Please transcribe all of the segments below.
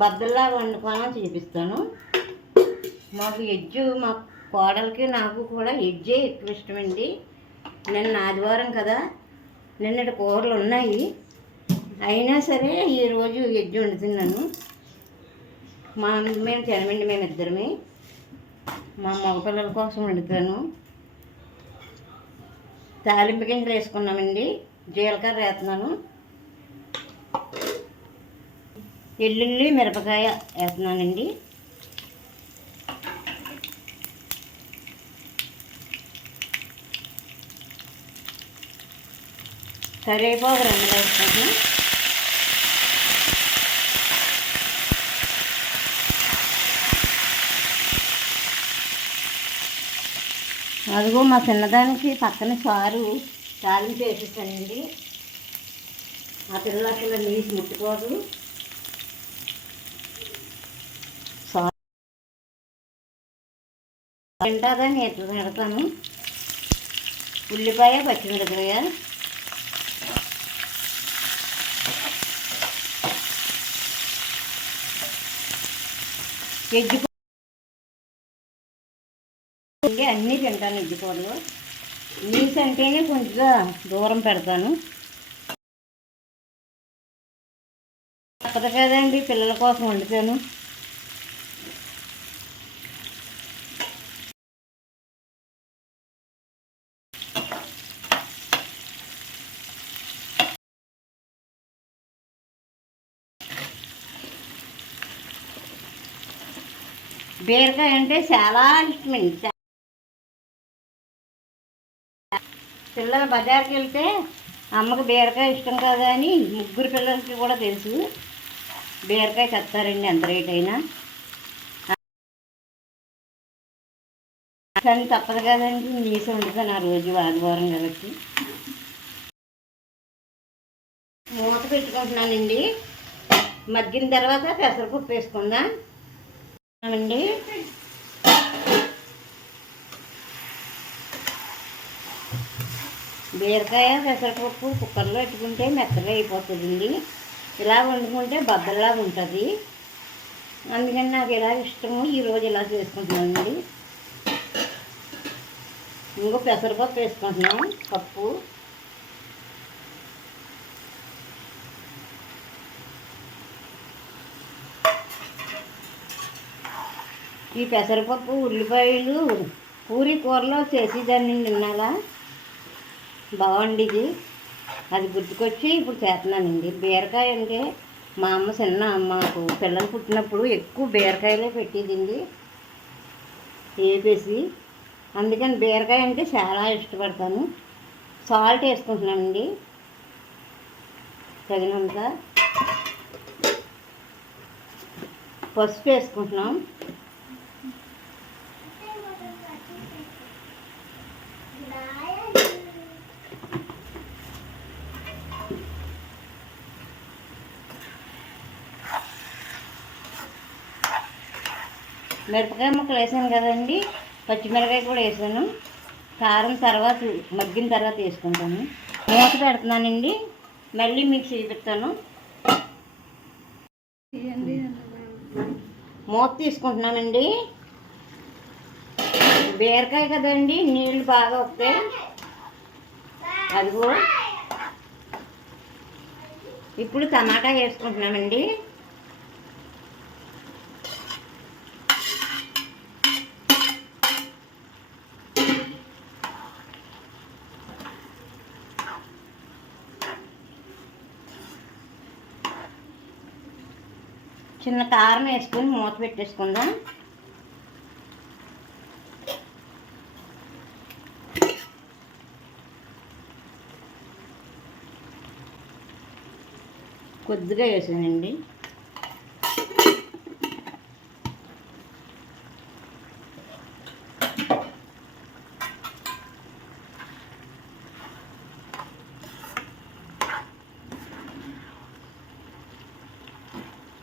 బద్దల్లాగా వండుకోవాలని చూపిస్తాను. మాకు ఎజ్జు మా కోడలికి నాకు కూడా ఎజ్జే ఎక్కువ ఇష్టమండి. నిన్న ఆదివారం కదా, నిన్నటి కూరలు ఉన్నాయి, అయినా సరే ఈరోజు ఎజ్జు వండుతున్నాను. మేము తినమండి, మేము ఇద్దరమే. మా మగపిల్లల కోసం వండుతాను. తాలింపు గింజలు వేసుకున్నామండి, జీలకర్ర వేస్తున్నాను, ఎల్లుల్లి మిరపకాయ వేస్తున్నానండి, కరివేపాకు రెండు వేసుకుంటున్నాను. అదిగో మా చిన్నదానికి పక్కన చారు తాలింపు వేసేసానండి. ఆ పిల్ల అసలు నీటి ముట్టుకోదు. తింటాదని ఎట్లా పెడతాను. ఉల్లిపాయ పచ్చిమిరపకాయ ఎగ్గు అన్నీ తింటాను. ఎగ్గు కూరలు నీసు అంటేనే కొంచెంగా దూరం పెడతాను. తప్పదు కదండి, పిల్లల కోసం వండుతాను. బీరకాయ అంటే చాలా ఇష్టమండి. పిల్లలు బజార్కి వెళ్తే అమ్మకి బీరకాయ ఇష్టం కదా అని ముగ్గురు పిల్లలకి కూడా తెలుసు. బీరకాయ చెప్తారండి ఎంత రేట్ అయినా, కానీ తప్పదు కదండి, నీసు వండుతాను ఆ రోజు ఆదివారం కాబట్టి. మూత పెట్టుకుంటున్నానండి. మగ్గిన తర్వాత పెసరపప్పు వేసుకుందాం అండి. బీరకాయ పెసరపప్పు కుక్కర్లో పెట్టుకుంటే మెత్తగా అయిపోతుందండి. ఇలా వండుకుంటే బద్దల్లాగా ఉంటుంది. అందుకని నాకు ఎలా ఇష్టమో ఈరోజు ఇలా చేసుకుంటున్నానండి. ఇంకో పెసరపప్పు వేసుకుంటున్నాం పప్పు. ఈ పెసరపప్పు ఉల్లిపాయలు పూరి కూరలో చేసేదాన్ని నిన్నలా బాగుండేది. అది గుర్తుకొచ్చి ఇప్పుడు చేస్తున్నానండి. బీరకాయ అంటే మా అమ్మ మాకు పిల్లలు పుట్టినప్పుడు ఎక్కువ బీరకాయలే పెట్టేదండి వేపేసి. అందుకని బీరకాయ అంటే చాలా ఇష్టపడతాను. సాల్ట్ వేసుకుంటున్నానండి తగినంత. పసుపు వేసుకుంటున్నాం. మిరపకాయ ముక్కలు వేసాను కదండి, పచ్చిమిరపకాయ కూడా వేసాను. కారం తర్వాత మగ్గిన తర్వాత వేసుకుంటాను. మూత పెడుతున్నానండి, మళ్ళీ మీకు చూపిస్తాను. మూత తీసుకుంటున్నానండి. బీరకాయ కదండి, నీళ్ళు బాగా వస్తాయి. అదిగో ఇప్పుడు టమాటా వేసుకుంటున్నామండి. చిన్న కారం వేసుకొని మూత పెట్టేసుకుందాం. కొద్దిగా వేసానండి.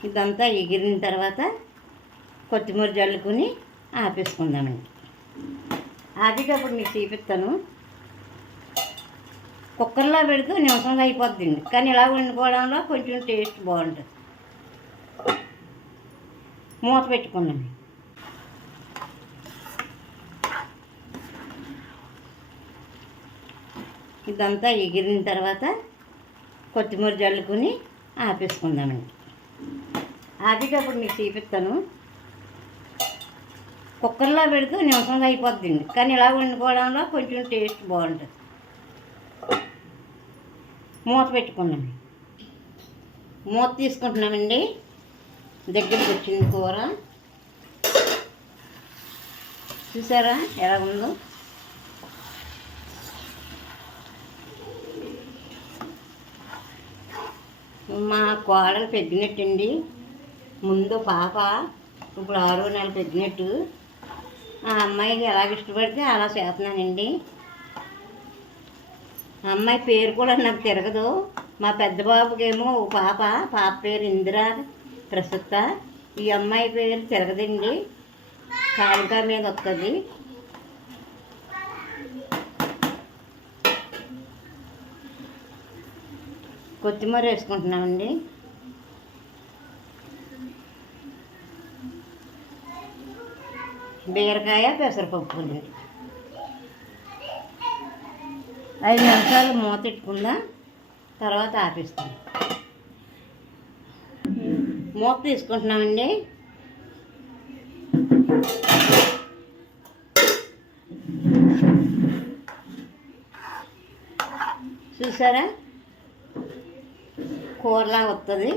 ఇదంతా ఎగిరిన తర్వాత కొత్తిమీర జల్లుకొని ఆపేసుకుందామండి. ఆపేటప్పుడు మీకు చూపిస్తాను. కుక్కర్లో పెడితే నిమిషంలో అయిపోద్దండి, కానీ ఇలా వండుకోవడంలో కొంచెం టేస్ట్ బాగుంటుంది. మూత పెట్టుకున్నాను. ఇదంతా ఎగిరిన తర్వాత కొత్తిమీర జల్లుకుని ఆపేసుకుందామండి. ఆపేటప్పుడు మీకు చూపిస్తాను. కుక్కర్లో పెడితే నిమిషంలో అయిపోద్దండి, కానీ ఇలా వండుకోవడంలో కొంచెం టేస్ట్ బాగుంటుంది. మూత పెట్టుకున్నాను. మూత తీసుకుంటున్నామండి. దగ్గరికి వచ్చింది కూర. చూసారా ఎలా ఉందో? మా కోడలు పెద్దినట్టండి. ముందు పాప, ఇప్పుడు 6వ నెల పెద్దినట్టు. ఆ అమ్మాయికి ఎలాగ ఇష్టపడితే అలా చేస్తున్నానండి. ఆ అమ్మాయి పేరు కూడా నాకు తిరగదు. మా పెద్ద బాబుకేమో పాప పేరు ఇందిరా ప్రసత్త. ఈ అమ్మాయి పేరు తిరగదండి, కాలికా మీద వస్తుంది. కొత్తిమీర వేసుకుంటున్నామండి. బీరకాయ పెసరపప్పు అండి. 5 నిమిషాలు మూత పెట్టుకుందాం, తర్వాత ఆపిస్తాం. మూత తీసుకుంటున్నామండి. చూసారా కూరలా వస్తుంది.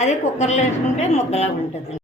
అదే కుక్కర్లో వేసుకుంటే ముద్దలా ఉంటుంది.